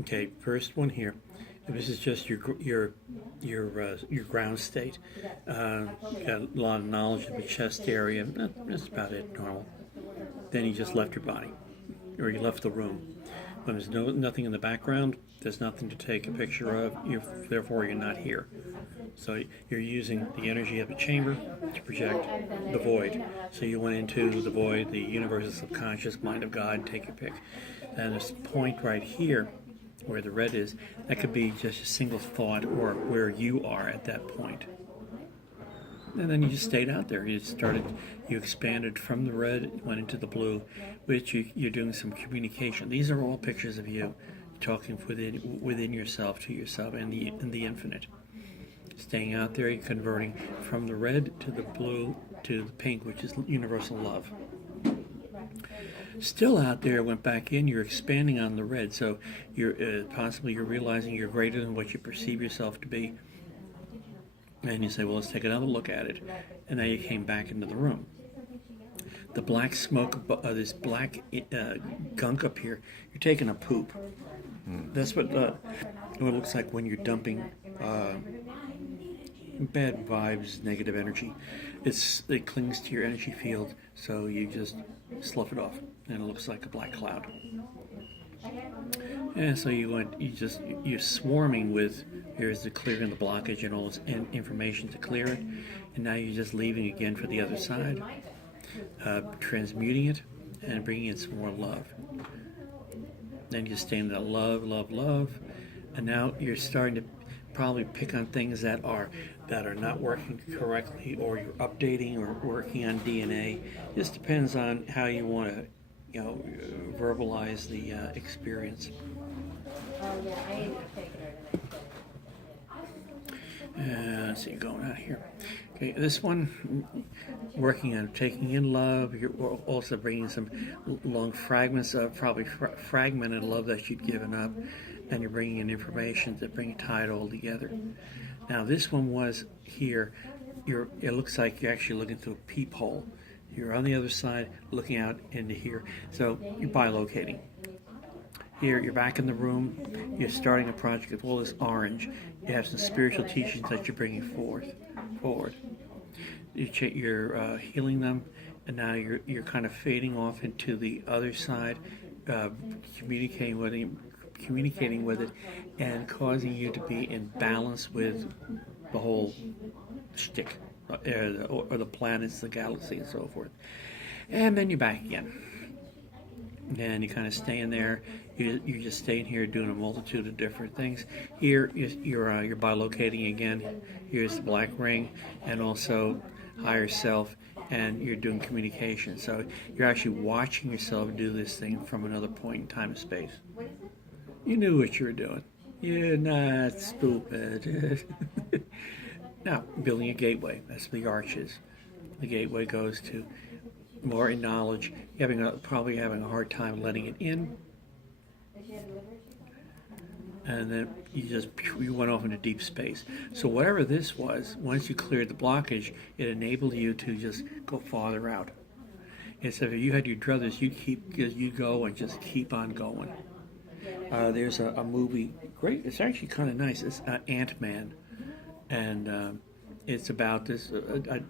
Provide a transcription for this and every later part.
Okay, first one here. This is just your ground state. Got a lot of knowledge of the chest area. That's about it. Normal. Then you just left your body, or you left the room. When there's nothing in the background, there's nothing to take a picture of. Therefore, you're not here. So you're using the energy of the chamber to project the void. So you went into the void, the universe, the subconscious mind of God. Take your pick. And this point right here, where the red is, that could be just a single thought or where you are at that point. And then you just stayed out there. You expanded from the red, went into the blue, which you're doing some communication. These are all pictures of you talking within yourself to yourself and the infinite. Staying out there, you're converting from the red to the blue to the pink, which is universal love. Still out there, went back in, you're expanding on the red, so you're possibly realizing you're greater than what you perceive yourself to be. And you say, well, let's take another look at it. And now you came back into the room. The black smoke, this black gunk up here, you're taking a poop. That's what it looks like when you're dumping bad vibes, negative energy. It clings to your energy field, so you just slough it off, and it looks like a black cloud. And so you're swarming with, here's the clearing the blockage and all this information to clear it, and now you're just leaving again for the other side, transmuting it and bringing in some more love. Then you stay in that love, love, love, and now you're starting to probably pick on things that are not working correctly, or you're updating or working on DNA. Just depends on how you want to, verbalize the experience. Let's see, going out here. Okay, this one, working on taking in love. You're also bringing some long fragments of probably fragmented love that you'd given up, and you're bringing in information to tie it all together. Now, this one was here. It looks like you're actually looking through a peephole. You're on the other side, looking out into here. So you're bilocating. Here, you're back in the room. You're starting a project with all this orange. You have some spiritual teachings that you're bringing forward. You're healing them, and now you're kind of fading off into the other side, communicating with it, and causing you to be in balance with the whole shtick, or the planets, the galaxy, and so forth. And then you're back again. And you kind of stay in there. You're just staying here doing a multitude of different things. Here, you're bilocating again. Here's the black ring, and also higher self, and you're doing communication. So you're actually watching yourself do this thing from another point in time and space. You knew what you were doing. You're not stupid. Now, building a gateway. That's the arches. The gateway goes to more in knowledge. You're probably having a hard time letting it in. And then you went off into deep space. So whatever this was, once you cleared the blockage, it enabled you to just go farther out. Instead of you had your druthers, you go and just keep on going. There's a movie, great. It's actually kind of nice. It's Ant-Man, and it's about this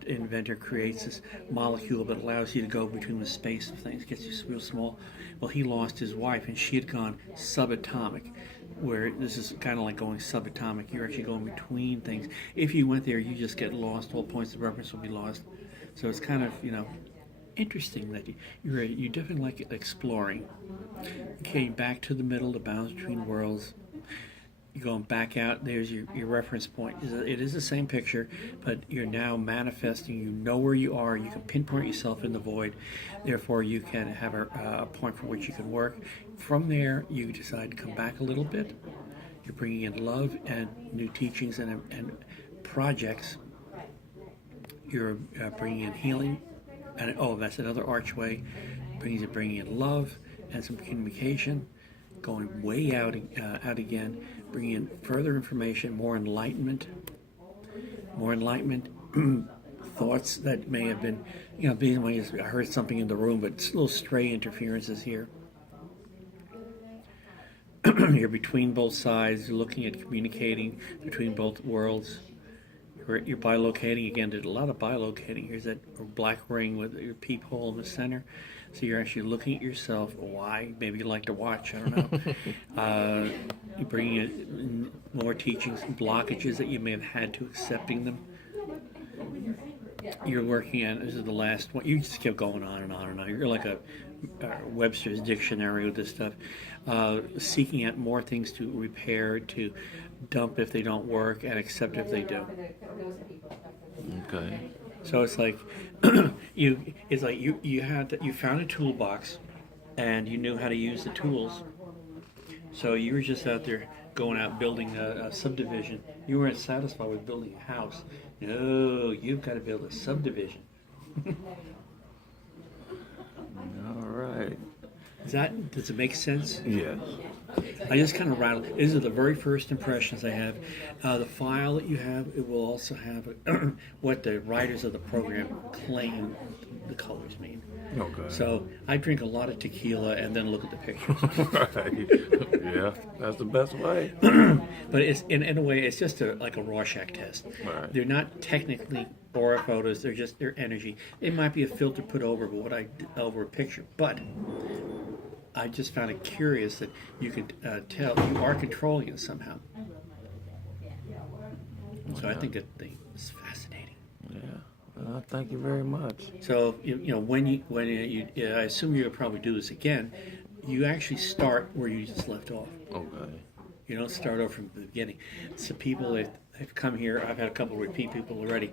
inventor creates this molecule that allows you to go between the space of things, gets you real small. Well, he lost his wife, and she had gone subatomic, where this is kind of like going subatomic. You're actually going between things. If you went there, you just get lost. All points of reference will be lost. So it's kind of, interesting that you definitely like exploring. Okay, back to the middle, the balance between worlds. You're going back out. There's your reference point. It is the same picture, but you're now manifesting. You know where you are. You can pinpoint yourself in the void. Therefore, you can have a point from which you can work. From there, you decide to come back a little bit. You're bringing in love and new teachings and projects. You're bringing in healing. And that's another archway. Bringing in love and some communication. Going way out again, bringing in further information, more enlightenment, thoughts that may have been, being like I heard something in the room, but little stray interferences here. you're between both sides. You're looking at communicating between both worlds. You're bilocating again. There's a lot of bilocating. Here's that black ring with your peephole in the center. So you're actually looking at yourself. Why? Maybe you like to watch. I don't know. You bring in more teachings, blockages that you may have had to accepting them. You're working on, this is the last one. You just keep going on and on and on. You're like a Webster's dictionary with this stuff. Seeking out more things to repair, to dump if they don't work, and accept if they do. Okay. So it's like you found a toolbox, and you knew how to use the tools. So you were just out there going out building a subdivision. You weren't satisfied with building a house. No, you've got to build a subdivision. All right. Does it make sense? Yes. I just kind of rattled. These are the very first impressions I have. The file that you have, it will also have what the writers of the program claim the colors mean. Okay. So I drink a lot of tequila and then look at the pictures. Right. Yeah, that's the best way. But it's in a way, it's just like a Rorschach test. Right. They're not technically aura photos. They're just their energy. It might be a filter put over over a picture, but I just found it curious that you could tell you are controlling it somehow. So I think it's fascinating. Yeah. Thank you very much. So when you I assume you'll probably do this again. You actually start where you just left off. Okay. You don't start over from the beginning. So people that have come here, I've had a couple of repeat people already.